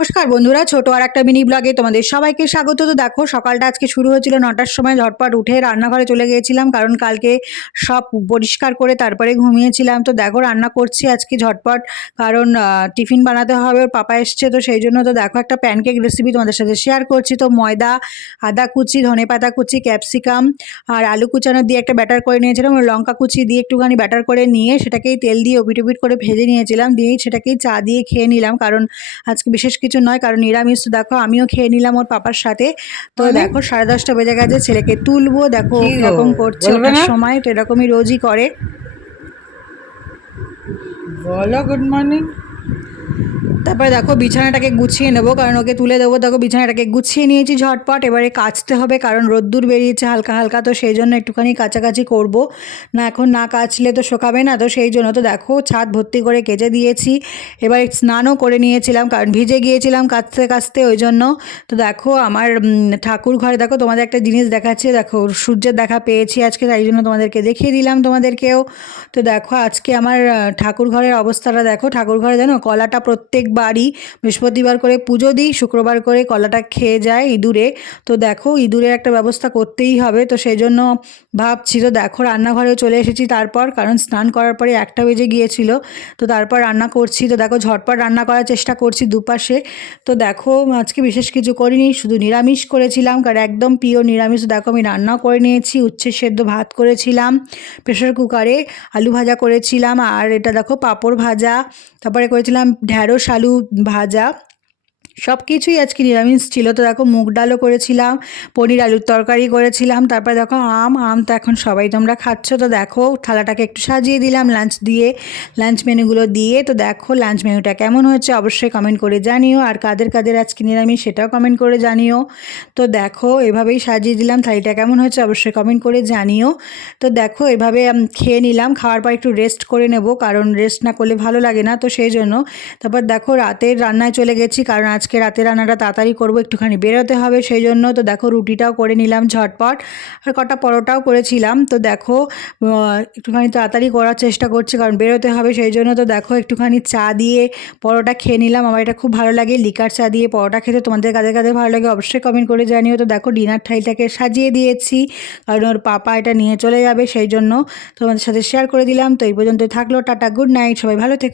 নমস্কার বন্ধুরা, ছোট আর একটা মিনি ব্লগে তোমাদের সবাইকে স্বাগত। তো দেখো, সকালটা আজকে শুরু হয়েছিল নটার সময়, ঝটপট উঠে রান্নাঘরে চলে গিয়েছিলাম, কারণ কালকে সব পরিষ্কার করে তারপরে ঘুমিয়েছিলাম। তো দেখো, রান্না করছি আজকে ঝটপট, কারণ টিফিন বানাতে হবে, ওর পাপা এসছে, তো সেই জন্য তো দেখো, একটা প্যানকেক রেসিপি তোমাদের সাথে শেয়ার করছি। তো ময়দা, আদা কুচি, ধনে পাতা কুচি ক্যাপসিকাম আর আলু কুচানো দিয়ে একটা ব্যাটার করে নিয়েছিলাম আর লঙ্কা কুচি দিয়ে একটুখানি ব্যাটার করে নিয়ে সেটাকেই তেল দিয়ে ওপিট ওপিট করে ভেজে নিয়েছিলাম, দিয়েই সেটাকেই চা দিয়ে খেয়ে নিলাম, কারণ আজকে বিশেষ কিছু নয় কারণ নিরামিষ তো দেখো আমিও খেয়ে নিলাম ওর পাপার সাথে। তো? দেখো সাড়ে দশটা বেজে গেছে ছেলেকে তুলবো দেখো এরকম করছে ওটার সময় তো এরকমই রোজই করে। বলো গুড মর্নিং তারপরে দেখো বিছানাটাকে গুছিয়ে নেব, কারণ ওকে তুলে দেবো। দেখো বিছানাটাকে গুছিয়ে নিয়েছি ঝটপট, এবারে কাচতে হবে, কারণ রোদ্দুর বেরিয়েছে হালকা হালকা, তো সেই জন্য একটুখানি কাছাকাছি করব। না, এখন না কাচলে তো শোকাবে না, তো সেই জন্য তো দেখো ছাদ ভর্তি করে কেচে দিয়েছি। এবার স্নানও করে নিয়েছিলাম, কারণ ভিজে গিয়েছিলাম কাচতে কাচতে, ওই জন্য। তো দেখো আমার ঠাকুর ঘরে, দেখো তোমাদের একটা জিনিস দেখাচ্ছে, দেখো সূর্যের দেখা পেয়েছি আজকে, তাই জন্য তোমাদেরকে দেখিয়ে দিলাম তোমাদেরকেও। তো দেখো আজকে আমার ঠাকুর ঘরের অবস্থাটা দেখো, ঠাকুর ঘরে জানো কলাটা প্রত্যেকবারই বৃহস্পতিবার করে পুজো দিই, শুক্রবার করে কলাটা খেয়ে যায় ইঁদুরে। তো দেখো ইঁদুরের একটা ব্যবস্থা করতেই হবে। তো সেই জন্য ভাবছি, তো দেখো রান্নাঘরে চলে এসেছি তারপর। কারণ স্নান করার পরে একটা বেজে গিয়েছিল। তো তারপর রান্না করছি। তো দেখো, ঝটপট রান্না করার চেষ্টা করছি দুপাশে। তো দেখো, আজকে বিশেষ কিছু করিনি, শুধু নিরামিষ করেছিলাম। কারণ একদম প্রিয় নিরামিষ। দেখো, আমি রান্নাও করে নিয়েছি, উচ্ছে সেদ্ধ ভাত করেছিলাম প্রেশার কুকারে আলু ভাজা করেছিলাম। আর এটা দেখো, পাঁপড় ভাজা। তারপরে করেছিলাম ঢ্যাঁড়স, আলু ভাজা সব কিছুই আজকে নিরামিষ ছিল। তো দেখো মুগ ডালও করেছিলাম, পনির আলুর তরকারি করেছিলাম, তারপরে দেখো আম আম তো এখন সবাই তোমরা খাচ্ছ। তো দেখো থালাটাকে একটু সাজিয়ে দিলাম লাঞ্চ দিয়ে লাঞ্চ মেনুগুলো দিয়ে। তো দেখো লাঞ্চ মেনুটা কেমন হয়েছে অবশ্যই কমেন্ট করে জানিও। আর কাদের কাদের আজকে নিরামিষ সেটাও কমেন্ট করে জানিও। তো দেখো এভাবেই সাজিয়ে দিলাম, থালিটা কেমন হয়েছে অবশ্যই কমেন্ট করে জানিও। তো দেখো এভাবে খেয়ে নিলাম, খাওয়ার পর একটু রেস্ট করে নেব, কারণ রেস্ট না করলে ভালো লাগে না। তো সেই জন্য তারপর দেখো রাতের রান্নায় চলে গেছি, কারণ আজকে রাতে রান্নাটা তাড়াতাড়ি করব, একটুখানি বেরোতে হবে, সেই জন্য তো দেখো রুটিটাও করে নিলাম ঝটপট। আর কটা পরোটাও করেছিলাম, তো দেখো একটুখানি তাড়াতাড়ি করার চেষ্টা করছি, কারণ বেরোতে হবে, সেই জন্য তো দেখো একটুখানি চা দিয়ে পরোটা খেয়ে নিলাম। আমার এটা খুব ভালো লাগে, লিকার চা দিয়ে পরোটা খেতে, তোমাদের কাদের কাদের ভালো লাগে অবশ্যই কমেন্ট করে জানিও। তো দেখো ডিনার ঠাইটাকে সাজিয়ে দিয়েছি, কারণ ওর পাপা এটা নিয়ে চলে যাবে, সেই জন্য তোমাদের সাথে শেয়ার করে দিলাম। তো এই পর্যন্ত থাকল, টাটা গুড নাইট সবাই ভালো থেকো।